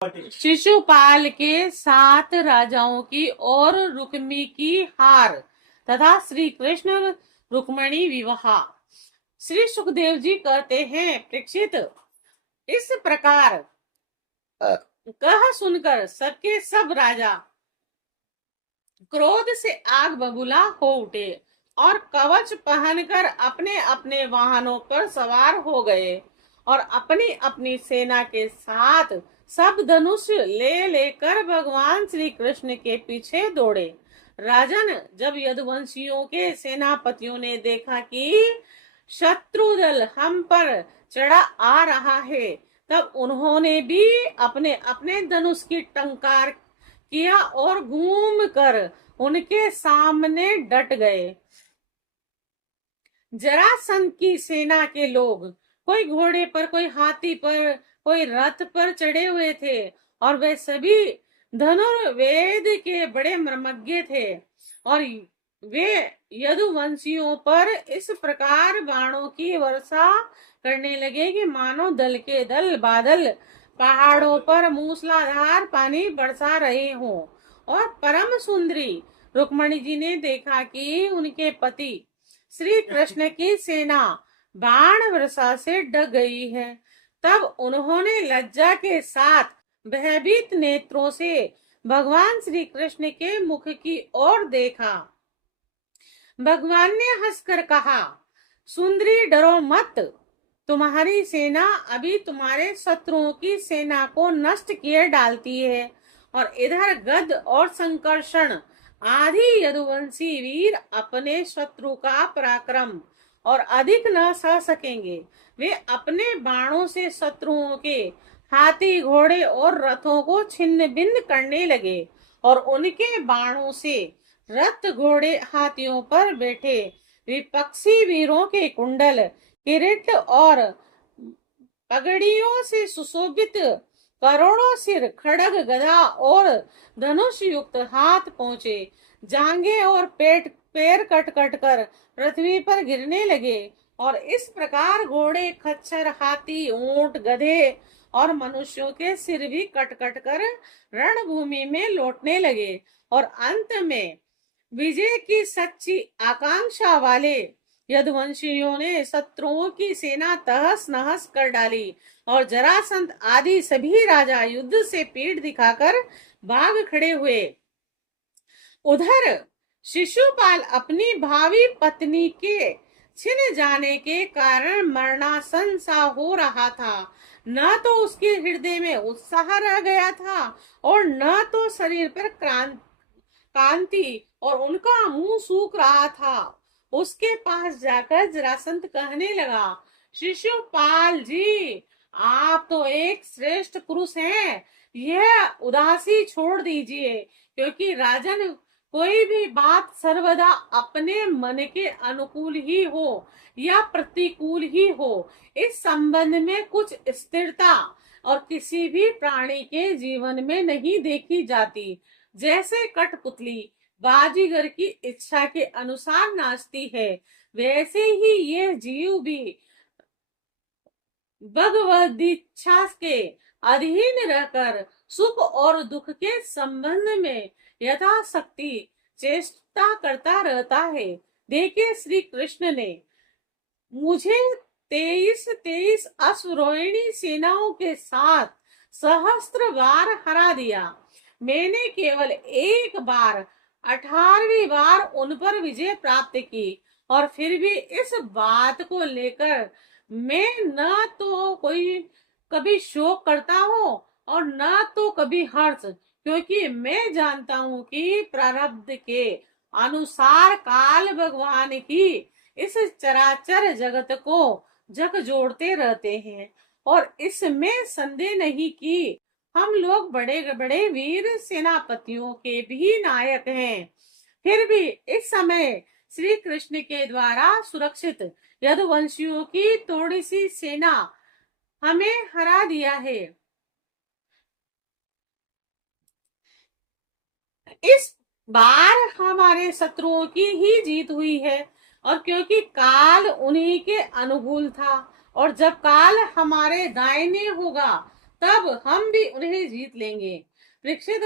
शिशुपाल के 7 राजाओं की और रुक्मी की हार तथा श्री कृष्ण रुक्मणी विवाह। श्री सुखदेव जी कहते हैं, परीक्षित, इस प्रकार कह सुनकर सबके सब राजा क्रोध से आग बबूला हो उठे और कवच पहनकर अपने अपने वाहनों पर सवार हो गए और अपनी अपनी सेना के साथ सब धनुष ले लेकर भगवान श्री कृष्ण के पीछे दौड़े। राजन, जब यदुवंशियों के सेनापतियों ने देखा कि शत्रु दल हम पर चढ़ा आ रहा है, तब उन्होंने भी अपने अपने धनुष की टंकार किया और घूम कर उनके सामने डट गए। जरासंध की सेना के लोग कोई घोड़े पर, कोई हाथी पर, कोई रथ पर चढ़े हुए थे और वे सभी धनुर्वेद के बड़े मर्मज्ञ थे और वे यदुवंशियों पर इस प्रकार बाणों की वर्षा करने लगे कि मानो दल के दल बादल पहाड़ों पर मूसलाधार पानी बरसा रहे हों। और परम सुंदरी रुक्मणी जी ने देखा कि उनके पति श्री कृष्ण की सेना बाण वर्षा से ढक गई है। तब उन्होंने लज्जा के साथ भयभीत नेत्रों से भगवान श्री कृष्ण के मुख की ओर देखा। भगवान ने हंसकर कहा, सुंदरी, डरो मत, तुम्हारी सेना अभी तुम्हारे शत्रुओं की सेना को नष्ट किए डालती है और इधर गद और संकर्षण आदि यदुवंशी वीर अपने शत्रु का पराक्रम और अधिक न सह सकेंगे। वे अपने बाणों से शत्रुओं के हाथी, घोड़े और रथों को छिन्न भिन्न करने लगे और उनके बाणों से रथ, घोड़े, हाथियों पर बैठे विपक्षी वीरों के कुंडल, किरीट और पगड़ियों से सुशोभित करोड़ों सिर, खड़ग, गदा और धनुष युक्त हाथ पहुंचे, जांघें और पैर कट कट कर पृथ्वी पर गिरने लगे और इस प्रकार घोड़े, खच्चर, हाथी, ऊंट, गधे और मनुष्यों के सिर भी कट कट कर रणभूमि में लौटने लगे और अंत में विजय की सच्ची आकांक्षा वाले यदुवंशियों ने शत्रुओं की सेना तहस नहस कर डाली और जरासंध आदि सभी राजा युद्ध से पीठ दिखाकर भाग खड़े हुए। उधर शिशुपाल अपनी भावी पत्नी के छिन जाने के कारण मरणासन सा हो रहा था। न तो उसके हृदय में उत्साह रह गया था और न तो शरीर पर कांति, और उनका मुंह सूख रहा था। उसके पास जाकर जरासंध कहने लगा, शिशुपाल जी, आप तो एक श्रेष्ठ पुरुष हैं, यह उदासी छोड़ दीजिए, क्योंकि राजन, कोई भी बात सर्वदा अपने मन के अनुकूल ही हो या प्रतिकूल ही हो, इस संबंध में कुछ स्थिरता और किसी भी प्राणी के जीवन में नहीं देखी जाती। जैसे कठपुतली बाजीगर की इच्छा के अनुसार नाचती है, वैसे ही यह जीव भी भगवदीच्छा के अधीन रहकर सुख और दुख के संबंध में यथाशक्ति चेष्टा करता रहता है। देखिए, श्री कृष्ण ने मुझे 23 अश्वरोहिणी सेनाओं के साथ सहस्त्र बार हरा दिया। मैंने केवल एक बार 18वीं बार उन पर विजय प्राप्त की और फिर भी इस बात को लेकर मैं न तो कोई कभी शोक करता हूँ और न तो कभी हर्ष, क्योंकि मैं जानता हूँ कि प्रारब्ध के अनुसार काल भगवान ही इस चराचर जगत को जोड़ते रहते हैं और इसमें संदेह नहीं कि हम लोग बड़े बड़े वीर सेनापतियों के भी नायक हैं। फिर भी इस समय श्री कृष्ण के द्वारा सुरक्षित यदुवंशियों की थोड़ी सी सेना हमें हरा दिया है। इस बार हमारे शत्रुओं की ही जीत हुई है और क्योंकि काल उन्हीं के अनुकूल था और जब काल हमारे दाहिने होगा तब हम भी उन्हें जीत लेंगे। परीक्षित,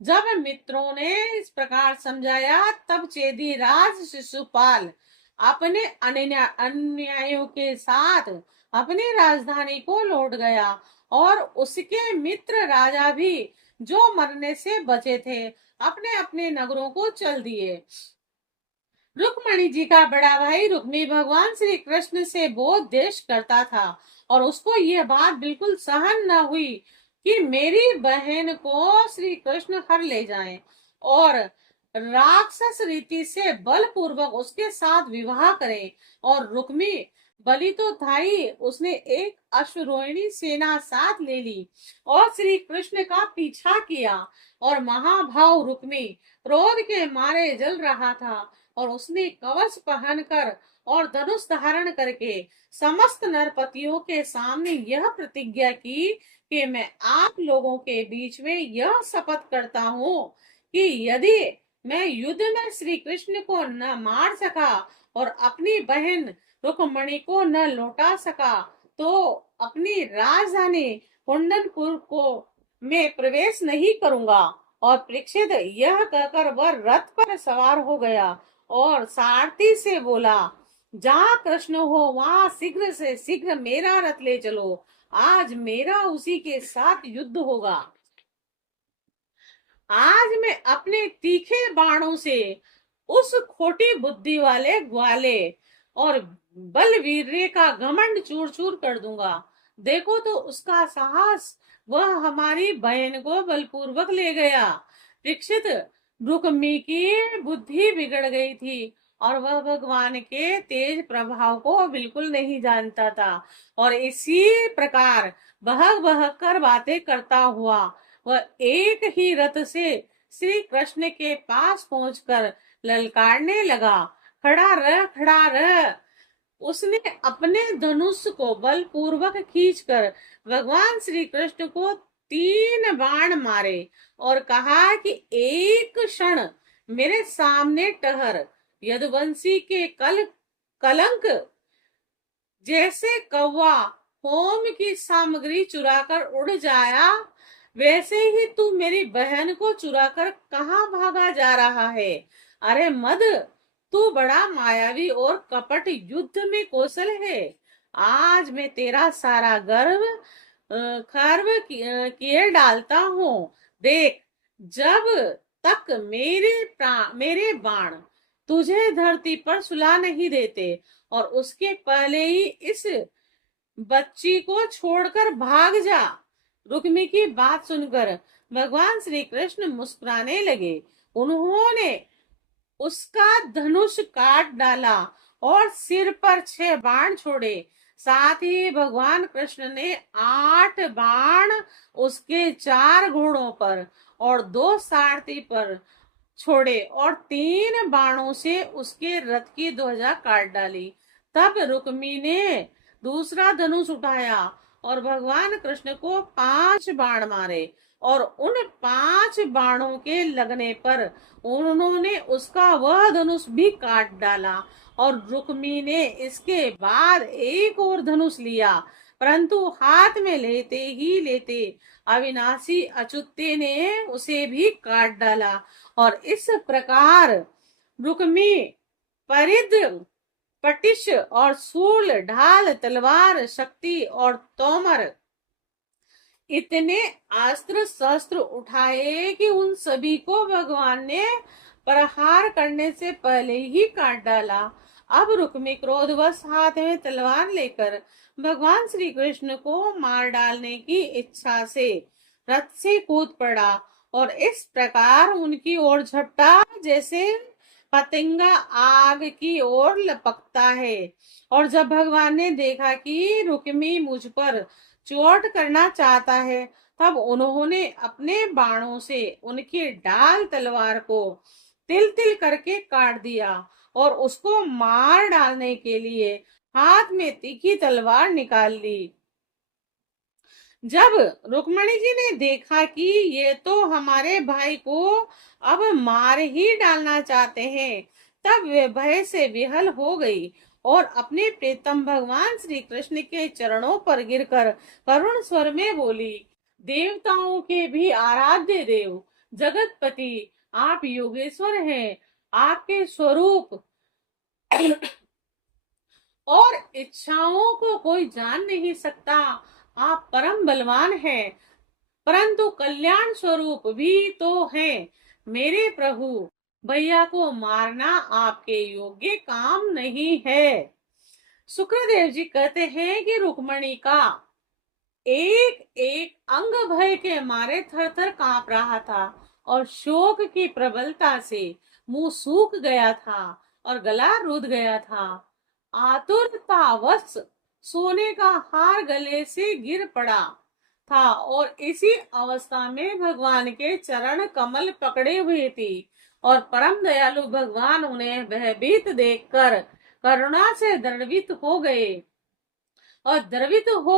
जब मित्रों ने इस प्रकार समझाया तब चेदी राज शिशुपाल अपने अनुयायियों के साथ अपनी राजधानी को लौट गया और उसके मित्र राजा भी जो मरने से बचे थे अपने अपने नगरों को चल दिए। रुक्मणी जी का बड़ा भाई रुक्मी भगवान श्री कृष्ण से बहुत द्वेष करता था और उसको यह बात बिल्कुल सहन न हुई कि मेरी बहन को श्री कृष्ण हर ले जाएं और राक्षस रीति से बलपूर्वक उसके साथ विवाह करें। और रुक्मी बलि तो था ही, उसने एक अश्वरोहिणी सेना साथ ले ली और श्री कृष्ण का पीछा किया। और महाभाव रुक्मी क्रोध के मारे जल रहा था और उसने कवच पहनकर और धनुष धारण करके समस्त नरपतियों के सामने यह प्रतिज्ञा की कि मैं आप लोगों के बीच में यह शपथ करता हूँ कि यदि मैं युद्ध में श्री कृष्ण को न मार सका और अपनी बहन रुक्मणी को न लौटा सका तो अपनी राजधानी कुंदनपुर को में प्रवेश नहीं करूंगा। और परीक्षित यह कहकर वह रथ पर सवार हो गया और सारथी से बोला, जहाँ कृष्ण हो वहां शीघ्र से शीघ्र मेरा रथ ले चलो, आज मेरा उसी के साथ युद्ध होगा। आज मैं अपने तीखे बाणों से उस खोटी बुद्धि वाले ग्वाले और बलवीर्य का घमंड चूर चूर कर दूंगा। देखो तो उसका साहस, वह हमारी बहन को बलपूर्वक ले गया। परीक्षित, रुक्मी की बुद्धि बिगड़ गई थी और वह भगवान के तेज प्रभाव को बिल्कुल नहीं जानता था और इसी प्रकार बहक बहक कर बातें करता हुआ वह एक ही रथ से श्री कृष्ण के पास पहुंचकर ललकारने लगा, खड़ा रह, खड़ा रह। उसने अपने धनुष को बलपूर्वक खींचकर भगवान श्री कृष्ण को 3 बाण मारे और कहा कि एक क्षण मेरे सामने ठहर। यदुवंशी के कलंक जैसे कौवा होम की सामग्री चुराकर उड़ जाया, वैसे ही तू मेरी बहन को चुराकर कहाँ भागा जा रहा है? अरे मद, तू बड़ा मायावी और कपट युद्ध में कौशल है। आज मैं तेरा सारा गर्व खर्व किए डालता हूँ। देख, जब तक मेरे बाण तुझे धरती पर सुला नहीं देते और उसके पहले ही इस बच्ची को छोड़कर भाग जा। रुक्मी की बात सुनकर भगवान श्री कृष्ण मुस्कुराने लगे। उन्होंने उसका धनुष काट डाला और सिर पर 6 बाण छोड़े। साथ ही भगवान कृष्ण ने 8 बाण उसके 4 घोड़ों पर और 2 सारथी पर छोड़े और 3 बाणों से उसके रथ की ध्वजा काट डाली। तब रुक्मी ने दूसरा धनुष उठाया और भगवान कृष्ण को 5 बाण मारे और उन 5 बाणों के लगने पर उन्होंने उसका वह धनुष भी काट डाला। और रुक्मी ने इसके बाद एक और धनुष लिया, परंतु हाथ में लेते ही लेते अविनाशी अच्युते ने उसे भी काट डाला। और इस प्रकार रुक्मी परिध पटिश और सूल, ढाल, तलवार, शक्ति और तोमर इतने अस्त्र शस्त्र उठाए कि उन सभी को भगवान ने प्रहार करने से पहले ही काट डाला। अब रुक्मी क्रोधवश हाथ में तलवार लेकर भगवान श्री कृष्ण को मार डालने की इच्छा से रथ से कूद पड़ा और इस प्रकार उनकी ओर झपटा जैसे पतंगा आग की ओर लपकता है। और जब भगवान ने देखा कि रुक्मी मुझ पर चोट करना चाहता है, तब उन्होंने अपने बाणों से उनकी ढाल तलवार को तिल तिल करके काट दिया और उसको मार डालने के लिए हाथ में तीखी तलवार निकाल ली। जब रुक्मणी जी ने देखा कि ये तो हमारे भाई को अब मार ही डालना चाहते हैं, तब वे भय से विहल हो गई और अपने प्रीतम भगवान श्री कृष्ण के चरणों पर गिरकर करुण स्वर में बोली, देवताओं के भी आराध्य देव, जगतपति, आप योगेश्वर हैं। आपके स्वरूप और इच्छाओं को कोई जान नहीं सकता। आप परम बलवान हैं, परंतु कल्याण स्वरूप भी तो हैं। मेरे प्रभु, भैया को मारना आपके योग्य काम नहीं है। शुक्रदेव जी कहते हैं कि रुक्मणी का एक एक अंग भय के मारे थर थर कांप रहा था और शोक की प्रबलता से मुंह सूख गया था और गला रुध गया था। आतुरतावश सोने का हार गले से गिर पड़ा था और इसी अवस्था में भगवान के चरण कमल पकड़े हुए थी और परम दयालु भगवान उन्हें भयभीत देखकर करुणा से द्रवित हो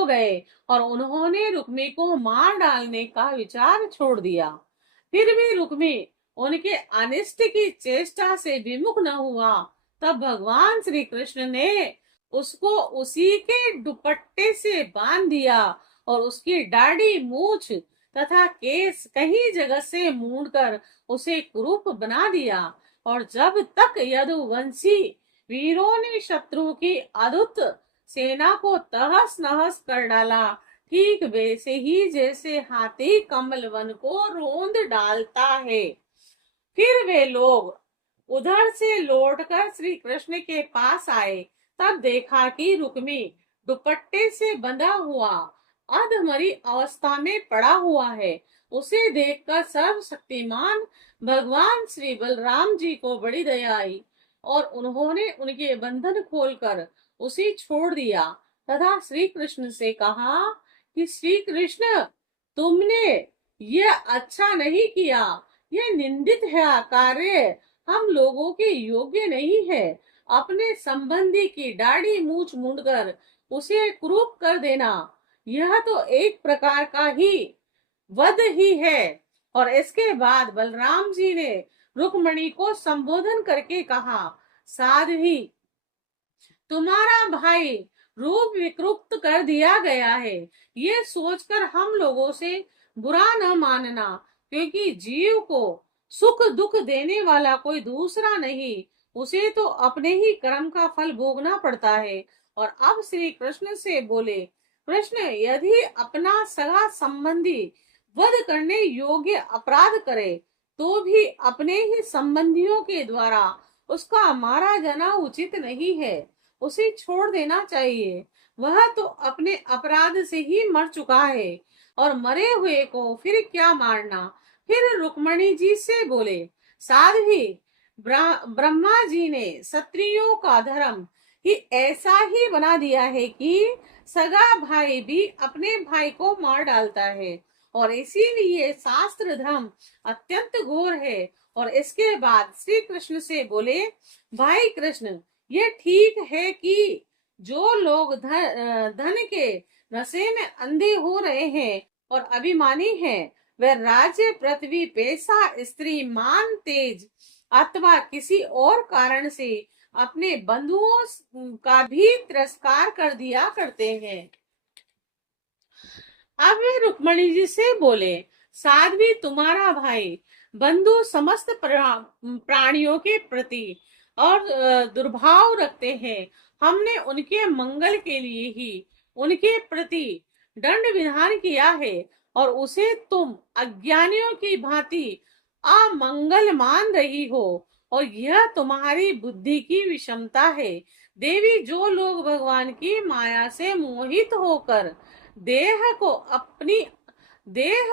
गए और उन्होंने रुक्मी को मार डालने का विचार छोड़ दिया। फिर भी रुक्मी उनके अनिष्ट की चेष्टा से विमुख न हुआ। तब भगवान श्री कृष्ण ने उसको उसी के दुपट्टे से बांध दिया और उसकी दाढ़ी, मूछ तथा केस कहीं जगह से मूंडकर उसे कुरूप बना दिया। और जब तक यदुवंशी वीरों ने शत्रु की अद्भुत सेना को तहस नहस कर डाला, ठीक वैसे ही जैसे हाथी कमल वन को रोंद डालता है। फिर वे लोग उधर से लौटकर श्री कृष्ण के पास आए। तब देखा कि रुक्मी दुपट्टे से बंधा हुआ अधमरी अवस्था में पड़ा हुआ है। उसे देखकर सर्वशक्तिमान भगवान श्री बलराम जी को बड़ी दया आई और उन्होंने उनके बंधन खोलकर उसे छोड़ दिया तथा श्री कृष्ण से कहा कि श्री कृष्ण, तुमने यह अच्छा नहीं किया। यह निंदित है कार्य, हम लोगों के योग्य नहीं है। अपने संबंधी की दाढ़ी मूछ मूंडकर उसे क्रूप कर देना, यह तो एक प्रकार का ही वध ही है। और इसके बाद बलराम जी ने रुक्मणी को संबोधन करके कहा, साध्वी, तुम्हारा भाई रूप विकृत कर दिया गया है। ये सोचकर हम लोगों से बुरा न मानना, क्योंकि जीव को सुख दुख देने वाला कोई दूसरा नहीं, उसे तो अपने ही कर्म का फल भोगना पड़ता है। और अब श्री कृष्ण से बोले, कृष्ण यदि अपना सगा संबंधी वध करने योग्य अपराध करे तो भी अपने ही संबंधियों के द्वारा उसका मारा जाना उचित नहीं है, उसे छोड़ देना चाहिए। वह तो अपने अपराध से ही मर चुका है और मरे हुए को फिर क्या मारना। फिर रुक्मणी जी से बोले, साध्वी, ब्रह्मा जी ने क्षत्रियों का धर्म ही ऐसा ही बना दिया है कि सगा भाई भी अपने भाई को मार डालता है और इसीलिए शास्त्र धर्म अत्यंत घोर है। और इसके बाद श्री कृष्ण से बोले, भाई कृष्ण, ये ठीक है कि जो लोग धन के नशे में अंधे हो रहे हैं और अभिमानी हैं, वे राज्य, पृथ्वी, पैसा, स्त्री, मान, तेज अथवा किसी और कारण से अपने बंधुओं का भी तिरस्कार कर दिया करते हैं। अब वे रुक्मणी जी से बोले, साध्वी, तुम्हारा भाई बंधु समस्त प्राणियों के प्रति और दुर्भाव रखते हैं। हमने उनके मंगल के लिए ही उनके प्रति दंड विधान किया है और उसे तुम अज्ञानियों की भांति अमंगल मान रही हो, और यह तुम्हारी बुद्धि की विषमता है। देवी, जो लोग भगवान की माया से मोहित होकर देह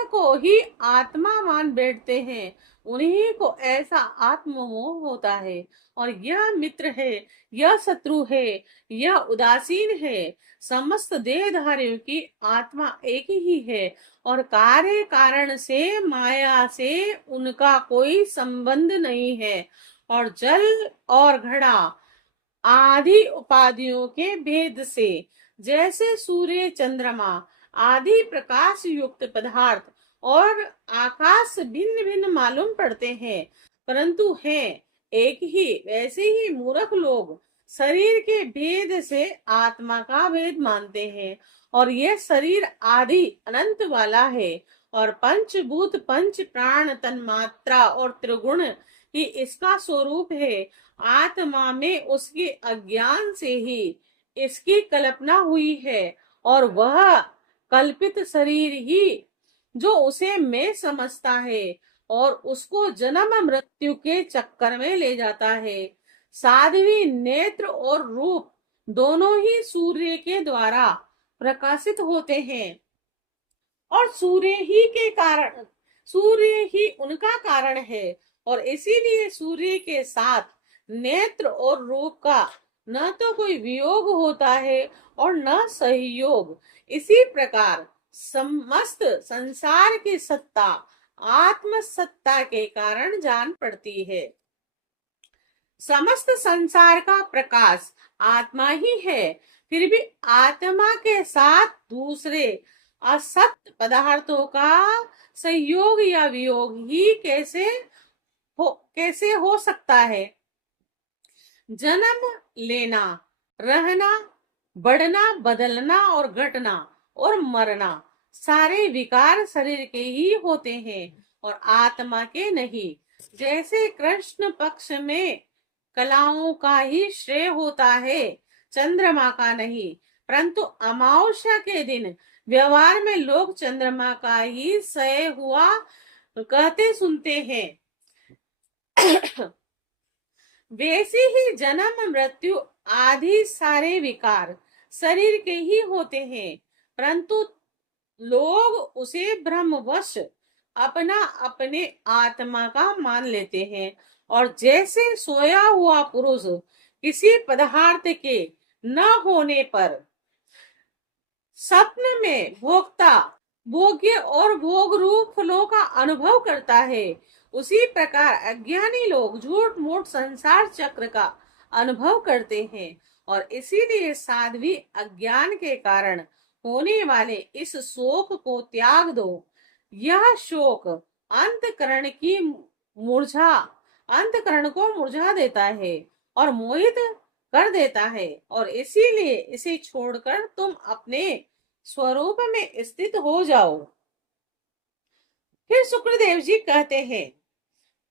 को ही आत्मा मान बैठते हैं, उन्हीं को ऐसा आत्ममोह होता है। और यह मित्र है, यह शत्रु है, यह उदासीन है। समस्त देहधारियों की आत्मा एक ही है और कार्य कारण से माया से उनका कोई संबंध नहीं है। और जल और घड़ा आदि उपाधियों के भेद से जैसे सूर्य, चंद्रमा आदि प्रकाश युक्त पदार्थ और आकाश भिन्न भिन्न मालूम पड़ते हैं, परंतु हैं एक ही, वैसे ही मूर्ख लोग शरीर के भेद से आत्मा का भेद मानते हैं और यह शरीर आदि अनंत वाला है, और पंचभूत पंच प्राण तन्मात्रा और त्रिगुण ही इसका स्वरूप है। आत्मा में उसके अज्ञान से ही इसकी कल्पना हुई है, और वह कल्पित शरीर ही जो उसे मैं समझता है और उसको जन्म मृत्यु के चक्कर में ले जाता है। साध्वी नेत्र और रूप दोनों ही सूर्य के द्वारा प्रकाशित होते हैं, और सूर्य ही उनका कारण है, और इसीलिए सूर्य के साथ नेत्र और रूप का न तो कोई वियोग होता है और न सहयोग। इसी प्रकार समस्त संसार की सत्ता आत्म सत्ता के कारण जान पड़ती है। समस्त संसार का प्रकाश आत्मा ही है, फिर भी आत्मा के साथ दूसरे असत पदार्थों का संयोग या वियोग ही कैसे हो सकता है। जन्म लेना, रहना, बढ़ना, बदलना और घटना और मरना सारे विकार शरीर के ही होते हैं और आत्मा के नहीं। जैसे कृष्ण पक्ष में कलाओं का ही श्रेय होता है, चंद्रमा का नहीं, परंतु अमावस्या के दिन व्यवहार में लोग चंद्रमा का ही श्रेय हुआ कहते सुनते हैं। वैसे ही जन्म मृत्यु आदि सारे विकार शरीर के ही होते हैं, परंतु लोग उसे भ्रमवश अपना अपने आत्मा का मान लेते हैं। और जैसे सोया हुआ पुरुष किसी पदार्थ के न होने पर स्वप्न में भोक्ता भोग्य और भोग रूप फलों का अनुभव करता है, उसी प्रकार अज्ञानी लोग झूठ मूठ संसार चक्र का अनुभव करते हैं। और इसीलिए साध्वी अज्ञान के कारण होने वाले इस शोक को त्याग दो। यह शोक अंतकरण को मुरझा देता है और मोहित कर देता है, और इसीलिए इसे छोड़कर तुम अपने स्वरूप में स्थित हो जाओ। फिर सुखदेव जी कहते हैं,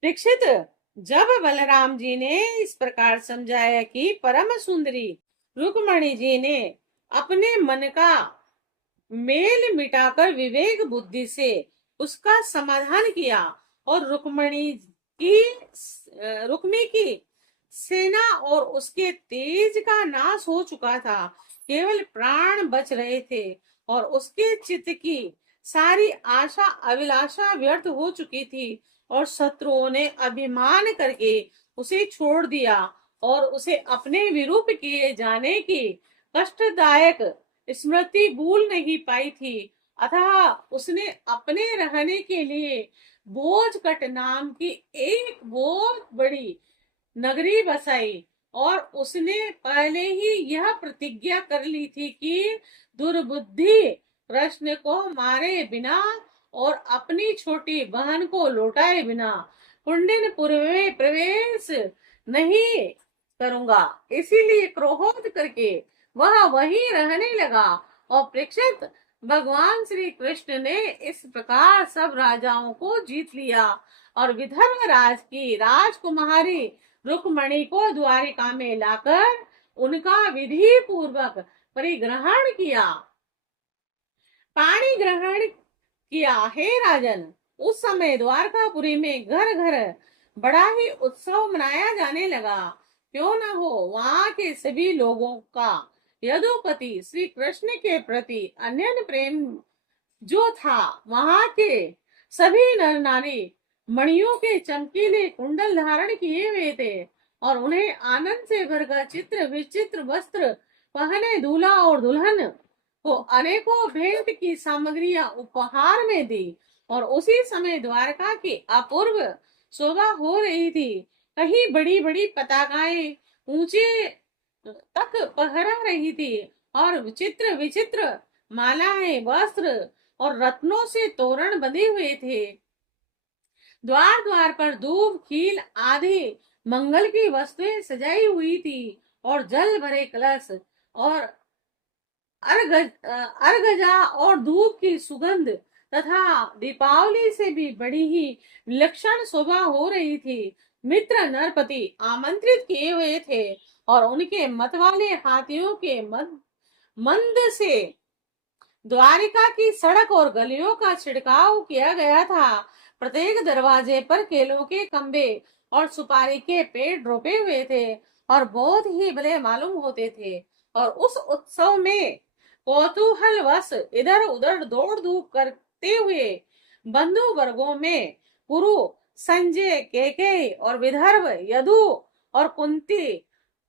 परीक्षित, जब बलराम जी ने इस प्रकार समझाया कि परम सुंदरी रुक्मणी जी ने अपने मन का मेल मिटाकर विवेक बुद्धि से उसका समाधान किया और रुक्मी की सेना और उसके तेज का नाश हो चुका था, केवल प्राण बच रहे थे और उसके चित्त की सारी आशा अभिलाषा व्यर्थ हो चुकी थी और शत्रुओं ने अभिमान करके उसे छोड़ दिया और उसे अपने विरूप किए जाने की कष्टदायक स्मृति भूल नहीं पाई थी। अतः उसने अपने रहने के लिए बोझकट नाम की एक बहुत बड़ी नगरी बसाई, और उसने पहले ही यह प्रतिज्ञा कर ली थी कि दुर्बुद्धि कृष्ण को मारे बिना और अपनी छोटी बहन को लौटाए बिना कुंडिनपुर में प्रवेश नहीं करूंगा। इसीलिए क्रोध करके वह वहीं रहने लगा। और परीक्षित, भगवान श्री कृष्ण ने इस प्रकार सब राजाओं को जीत लिया और विदर्भ राज की राजकुमारी रुक्मणी को द्वारिका में लाकर उनका विधि पूर्वक परिग्रहण किया, पाणी ग्रहण किया। हे राजन, उस समय द्वारकापुरी में घर घर बड़ा ही उत्सव मनाया जाने लगा। क्यों न हो, वहां के सभी लोगों का यदुपति श्री कृष्ण के प्रति अनन्य प्रेम जो था। वहां के सभी नर नारी मणियों के चमकीले कुंडल धारण किए हुए थे और उन्हें आनंद से भरकर चित्र विचित्र वस्त्र पहने दूल्हा और दुल्हन को अनेकों भेंट की सामग्रियां उपहार में दी। और उसी समय द्वारका की अपूर्व शोभा हो रही थी। कहीं बड़ी बड़ी पताकाएं ऊंचे तक फहरा रही थी और विचित्र विचित्र मालाएं, वस्त्र और रत्नों से तोरण बंधे हुए थे। द्वार द्वार पर दूब, खील आदि मंगल की वस्तुएं सजाई हुई थी और जल भरे कलश और अर्गजा और धूप की सुगंध तथा दीपावली से भी बड़ी ही विलक्षण शोभा हो रही थी। मित्र नरपति आमंत्रित किए हुए थे और उनके मत वाले हाथियों के मंद से द्वारिका की सड़क और गलियों का छिड़काव किया गया था। प्रत्येक दरवाजे पर केलों के खंबे और सुपारी के पेड़ रोपे हुए थे और बहुत ही भले मालूम होते थे। और उस उत्सव में कौतूहलवश इधर उधर दौड़ धूप करते हुए बंधु वर्गों में कुरु, संजय, केकई और विदर्भ, यदु और कुंती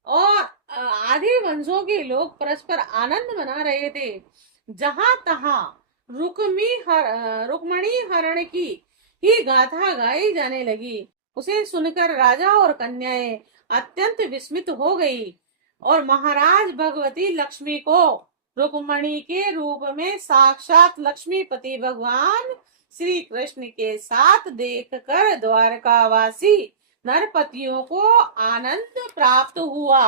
और आदि वंशों के लोग परस्पर आनंद मना रहे थे। जहां तहां रुक्मणी हरण की ही गाथा गाई जाने लगी। उसे सुनकर राजा और कन्याएं अत्यंत विस्मित हो गई और महाराज भगवती लक्ष्मी को रुक्मणी के रूप में साक्षात लक्ष्मीपति भगवान श्री कृष्ण के साथ देखकर द्वारकावासी नरपतियों को आनंद प्राप्त हुआ।